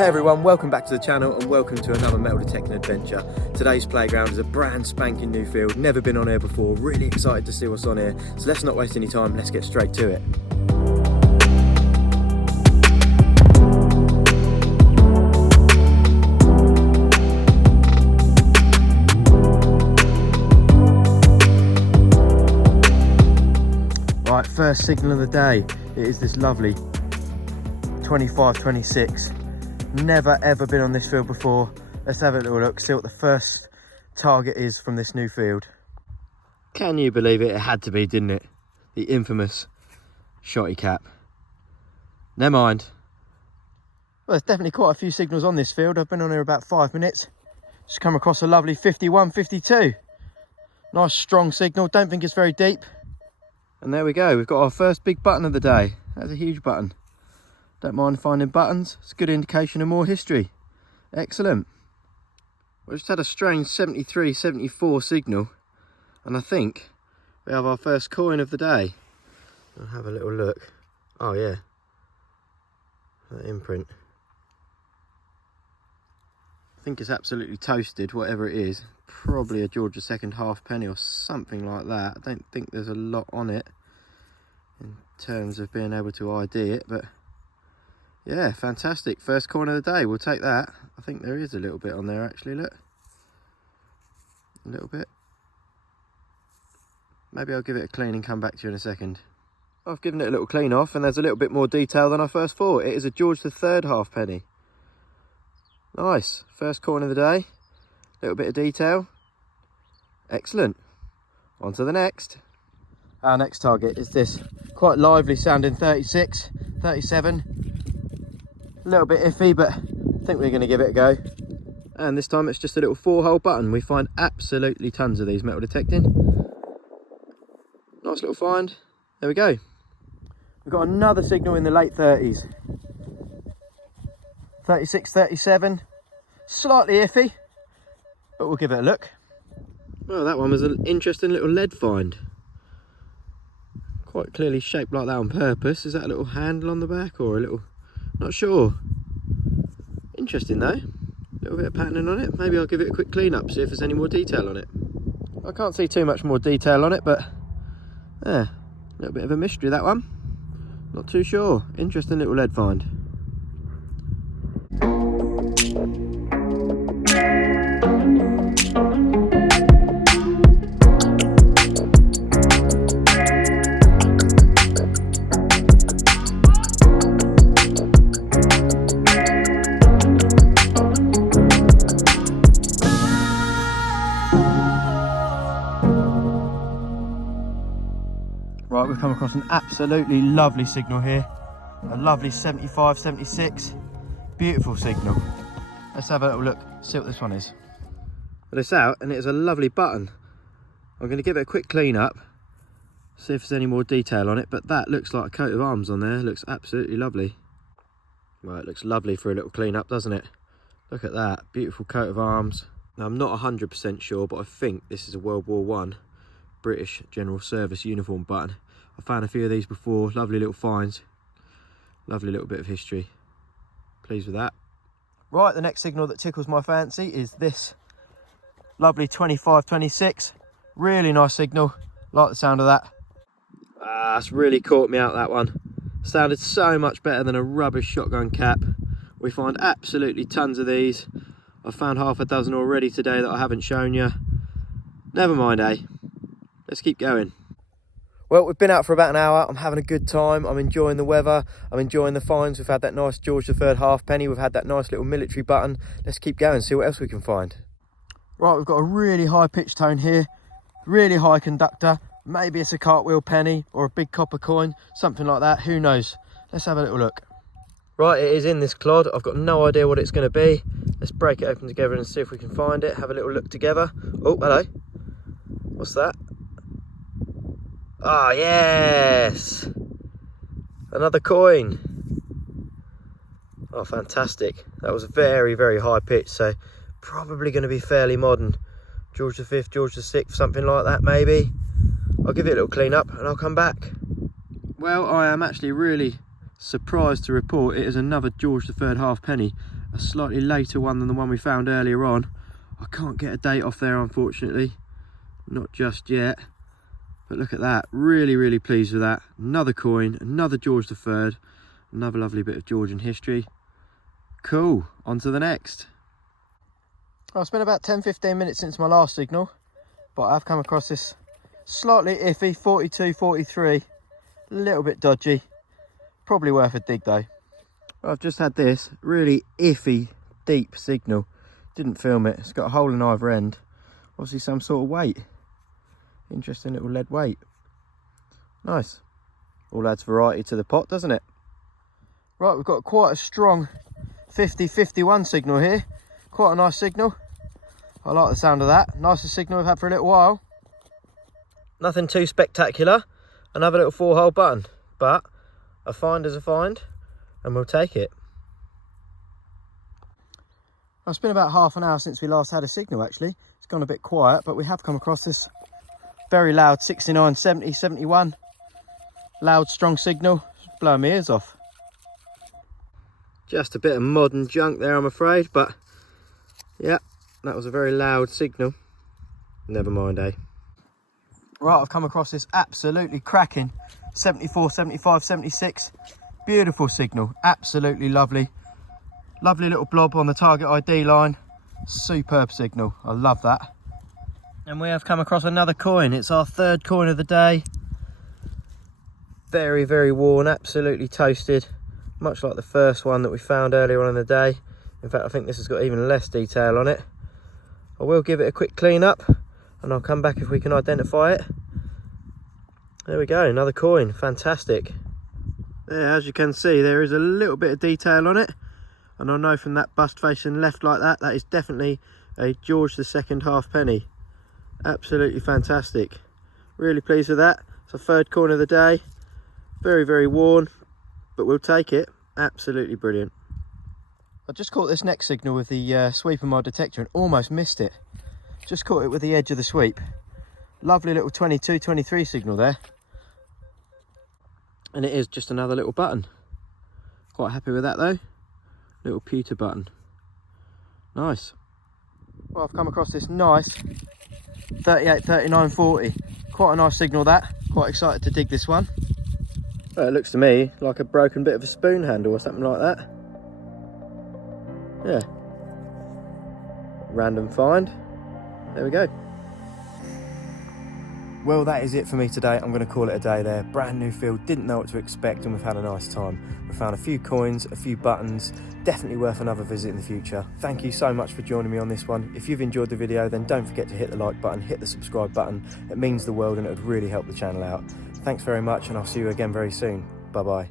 Hey everyone, welcome back to the channel and welcome to another metal detecting adventure. Today's playground is a brand spanking new field, never been on here before, really excited to see what's on here. So let's not waste any time, let's get straight to it. Right, first signal of the day, it is this lovely 25-26. Never ever been on this field before. Let's have a little look, see what the first target is from this new field. Can you believe it? It had to be, didn't it? The infamous shotty cap. Never mind. Well, there's definitely quite a few signals on this field. I've been on here about 5 minutes. Just come across a lovely 51-52. Nice strong signal, don't think it's very deep. And there we go, we've got our first big button of the day. That's a huge button. Don't mind finding buttons, it's a good indication of more history. Excellent. We just had a strange 73-74 signal, and I think we have our first coin of the day. I'll have a little look. Oh yeah, that imprint. I think it's absolutely toasted, whatever it is. Probably a George II halfpenny or something like that. I don't think there's a lot on it in terms of being able to ID it, but yeah, fantastic. First coin of the day, we'll take that. I think there is a little bit on there actually, look. A little bit. Maybe I'll give it a clean and come back to you in a second. I've given it a little clean off and there's a little bit more detail than I first thought. It is a George III halfpenny. Nice, first coin of the day. Little bit of detail. Excellent. On to the next. Our next target is this quite lively sounding 36, 37. A little bit iffy, but I think we're going to give it a go. And this time it's just a little 4-hole button. We find absolutely tons of these metal detecting. Nice little find. There we go. We've got another signal in the late 30s. 36, 37. Slightly iffy, but we'll give it a look. Well, that one was an interesting little lead find. Quite clearly shaped like that on purpose. Is that a little handle on the back or a little... Not sure. Interesting though. A little bit of patterning on it. Maybe I'll give it a quick clean up, see if there's any more detail on it. I can't see too much more detail on it, but yeah, a little bit of a mystery that one. Not too sure. Interesting little lead find. Right, we've come across an absolutely lovely signal here. A lovely 75, 76. Beautiful signal. Let's have a little look, see what this one is. Well, it's out and it is a lovely button. I'm going to give it a quick clean up, see if there's any more detail on it, but that looks like a coat of arms on there. It looks absolutely lovely. Well, it looks lovely for a little clean up, doesn't it? Look at that, beautiful coat of arms. Now, I'm not 100% sure, but I think this is a World War I British General Service uniform button. I found a few of these before, lovely little finds. Lovely little bit of history. Pleased with that. Right, the next signal that tickles my fancy is this lovely 25-26. Really nice signal, like the sound of that. Ah, it's really caught me out, that one. Sounded so much better than a rubbish shotgun cap. We find absolutely tons of these. I've found half a dozen already today that I haven't shown you. Never mind, eh? Let's keep going. Well, we've been out for about an hour. I'm having a good time. I'm enjoying the weather. I'm enjoying the finds. We've had that nice George III halfpenny. We've had that nice little military button. Let's keep going, see what else we can find. Right, we've got a really high pitch tone here. Really high conductor. Maybe it's a cartwheel penny or a big copper coin. Something like that. Who knows? Let's have a little look. Right, it is in this clod. I've got no idea what it's going to be. Let's break it open together and see if we can find it. Have a little look together. Oh, hello. What's that? Ah, yes! Another coin. Oh, fantastic. That was very, very high pitch, so probably going to be fairly modern. George V, George VI, something like that maybe. I'll give it a little clean up and I'll come back. Well, I am actually really surprised to report it is another George III halfpenny. a slightly later one than the one we found earlier on. I can't get a date off there, unfortunately, not just yet. But look at that, really pleased with that. Another coin, another George III, another lovely bit of Georgian history. Cool, on to the next. It's been about 10-15 minutes since my last signal, but I've come across this slightly iffy 42-43, a little bit dodgy, probably worth a dig though. I've just had this really iffy deep signal, didn't film it, it's got a hole in either end, obviously some sort of weight, interesting little lead weight, nice, all adds variety to the pot, doesn't it? Right, we've got quite a strong 50-51 signal here, quite a nice signal. I like the sound of that. Nicest signal we've had for a little while. Nothing too spectacular. Another little 4-hole button, but a find is a find, and we'll take it. It's been about half an hour since we last had a signal actually. It's gone a bit quiet, but we have come across this very loud 69, 70, 71. Loud, strong signal. It's blowing my ears off. Just a bit of modern junk there, I'm afraid, but yeah, that was a very loud signal. Never mind, eh? Right, I've come across this absolutely cracking 74, 75, 76. Beautiful signal, absolutely lovely. Lovely little blob on the target ID line. Superb signal, I love that. And we have come across another coin. It's our third coin of the day. Very worn, absolutely toasted. Much like the first one that we found earlier on in the day. In fact, I think this has got even less detail on it. I will give it a quick clean up and I'll come back if we can identify it. There we go, another coin, fantastic. There, as you can see, there is a little bit of detail on it. And I know from that bust facing left like that, that is definitely a George II halfpenny. Absolutely fantastic. Really pleased with that. It's our third coin of the day. Very worn, but we'll take it. Absolutely brilliant. I just caught this next signal with the sweep of my detector and almost missed it. Just caught it with the edge of the sweep. Lovely little 22, 23 signal there. And it is just another little button. Quite happy with that though. Little pewter button. Nice. Well, I've come across this nice 38, 39, 40. Quite a nice signal that. Quite excited to dig this one. Well, it looks to me like a broken bit of a spoon handle or something like that. Yeah. Random find. There we go. Well, that is it for me today. I'm going to call it a day there. Brand new field, didn't know what to expect, and we've had a nice time. We found a few coins, a few buttons, definitely worth another visit in the future. Thank you so much for joining me on this one. If you've enjoyed the video, then don't forget to hit the like button, hit the subscribe button. It means the world and it would really help the channel out. Thanks very much, and I'll see you again very soon. Bye bye.